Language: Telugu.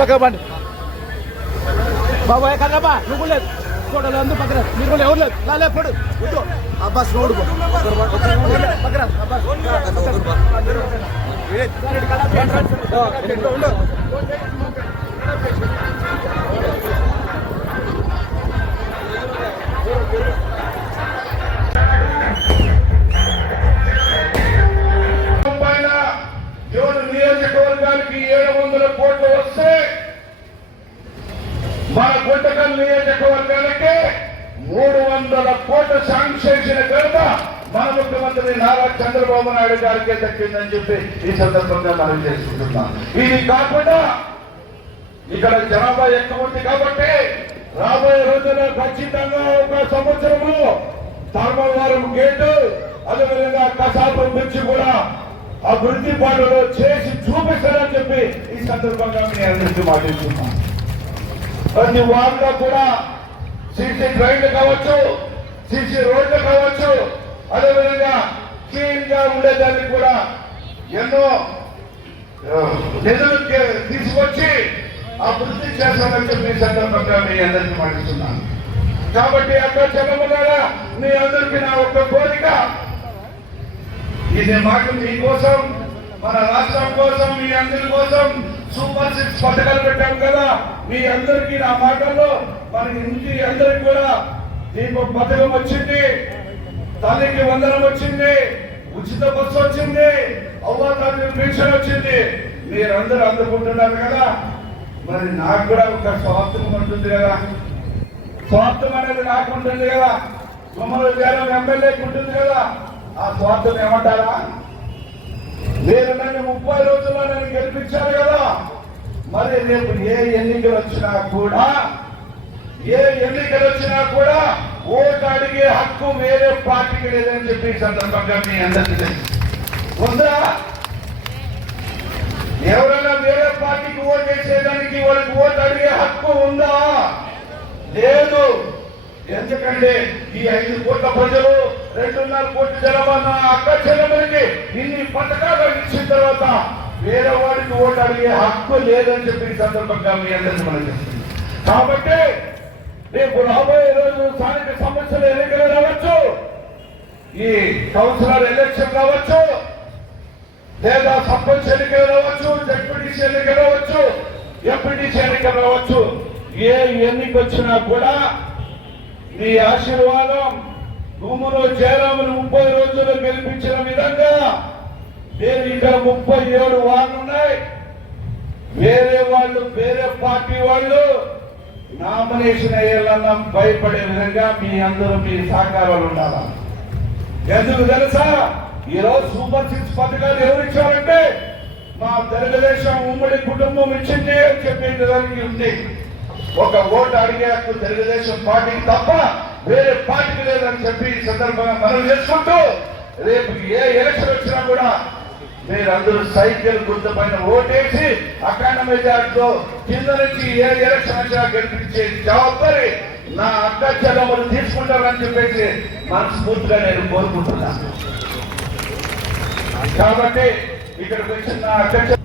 పక్క బండి బాబు కదమ్మా నువ్వు లేదు ఫోటోలు అందరూ పక్కన మీరు ఎవరు లేదు లాలే ఫోటో వద్దు అబ్బాస్ రోడ్డు పక్కన నియోజకవర్గానికి 700 కోట్లు వస్తే మన గుంటకల్ నియోజకవర్గానికి 300 కోట్లు శాంక్షన్ చేసిన ఘనత మన ముఖ్యమంత్రి నారా చంద్రబాబు నాయుడు గారికి దక్కిందని చెప్పి ఈ సందర్భంగా మనం చేసుకుంటున్నాం. ఇది కాకుండా ఇక్కడ జనాభా ఎక్కువ ఉంది కాబట్టి రాబోయే రోజుల్లో ఖచ్చితంగా ఒక సంవత్సరంలో ధర్మవరం గేటు అదేవిధంగా కసాపురం నుంచి కూడా అభివృద్ధి పనులు చేసి చూపిస్తారని చెప్పి ఈ సందర్భంగా మీ అందరికీ మాట్లాడుతున్నాం. ప్రతి వార్డులో కూడా సీసీ డ్రైన్లు కావచ్చు, సీసీ రోడ్లు కావచ్చు, అదేవిధంగా క్లీన్ గా ఉండేదానికి కూడా ఎన్నో నిధులు తీసుకొచ్చి అభివృద్ధి చేస్తామని చెప్పి ఈ సందర్భంగా మీ అందరికీ మాట్లాడుతున్నాను. కాబట్టి అక్కడ చెప్పమన్నారా మీ అందరికీ నా ఒక్క కోరిక, ఇది మాకు మీకోసం మన రాష్ట్రం కోసం మీ అందరి కోసం సూపర్ 6 పథకాలు పెట్టాం కదా. మీ అందరికీ నా మాటల్లో మనకి ఇంటి అందరికి కూడా దీప పథకం వచ్చింది, తల్లికి వందనం వచ్చింది, ఉచిత బస్సు వచ్చింది, అవ్వాతానికి పెన్షన్ వచ్చింది. మీరందరూ అందుకుంటున్నారు కదా. మరి నాకు కూడా ఒక స్వార్థం ఉంటుంది కదా, స్వార్థం అనేది నాకు ఉంటుంది కదా, సుమల గారు ఎమ్మెల్యేకి ఉంటుంది కదా. ఆ స్వార్థం ఏమంటారా? మీరు నన్ను 30 రోజుల్లో నన్ను గెలిపించారు కదా. మరి రేపు ఏ ఎన్నికలు వచ్చినా కూడా ఓటు అడిగే హక్కు వేరే పార్టీకి లేదని చెప్పి ఈ సందర్భంగా మీ అందరికీ ఉందా? ఎవరైనా వేరే పార్టీకి ఓటు వేసేదానికి వాళ్ళకి ఓటు అడిగే హక్కు ఉందా? లేదు. ఎందుకంటే ఈ 5 కోట్ల ప్రజలు 2.5 కోట్ల జనాభా అక్క చెల్లెమ్మలకి ఇన్ని పథకాలు ఇచ్చిన తర్వాత వేరే వాడికి ఓటు అడిగే హక్కు లేదని చెప్పి ఈ సందర్భంగా మీ అందరికీ మనం చెప్తుంది. కాబట్టి రేపు రాబోయే రోజు స్థానిక సమస్యలు ఎన్నికలు రావచ్చు, ఈ కౌన్సిలర్ ఎలక్షన్ రావచ్చు, లేదా సర్పంచ్ ఎన్నికలు రావచ్చు, జడ్పీటీసీ ఎన్నికలు రావచ్చు, ఎంపీటీసీ ఎన్నికలు రావచ్చు. ఏ ఎన్నిక వచ్చినా కూడా మీ ఆశీర్వాదం భూములో చేరామని 30 రోజుల్లో గెలిపించిన విధంగా నేను ఇక్కడ 37 వార్డులు ఉన్నాయి. వేరే వాళ్ళు వేరే పార్టీ వాళ్ళు నామినేషన్ అయ్యేలా భయపడే విధంగా మీ అందరూ మీ సహకారాలు ఉండాలా. ఎందుకు తెలుసా? ఈరోజు సూపర్ 6 పథకాలు ఎవరు ఇచ్చారంటే మా తెలుగుదేశం ఉమ్మడి కుటుంబం ఇచ్చింది అని చెప్పేదానికి ఉంది. ఒక ఓటు అడిగే హక్కు తెలుగుదేశం పార్టీకి తప్ప వేరే పార్టీకి లేదని చెప్పి ఈ సందర్భంగా మనం చేసుకుంటూ రేపు ఏ ఎలక్షన్ వచ్చినా కూడా మీరందరూ సైకిల్ గుర్తు పైన ఓటేసి అఖండ మెజార్టీతో కింద నుంచి ఏ ఎలక్షన్ వచ్చినా గెలిపించే జవాబారి నా అక్క చెల్లెమ్మలు తీసుకుంటారని చెప్పేసి మనస్ఫూర్తిగా నేను కోరుకుంటున్నాను. కాబట్టి ఇక్కడికి వచ్చిన అక్క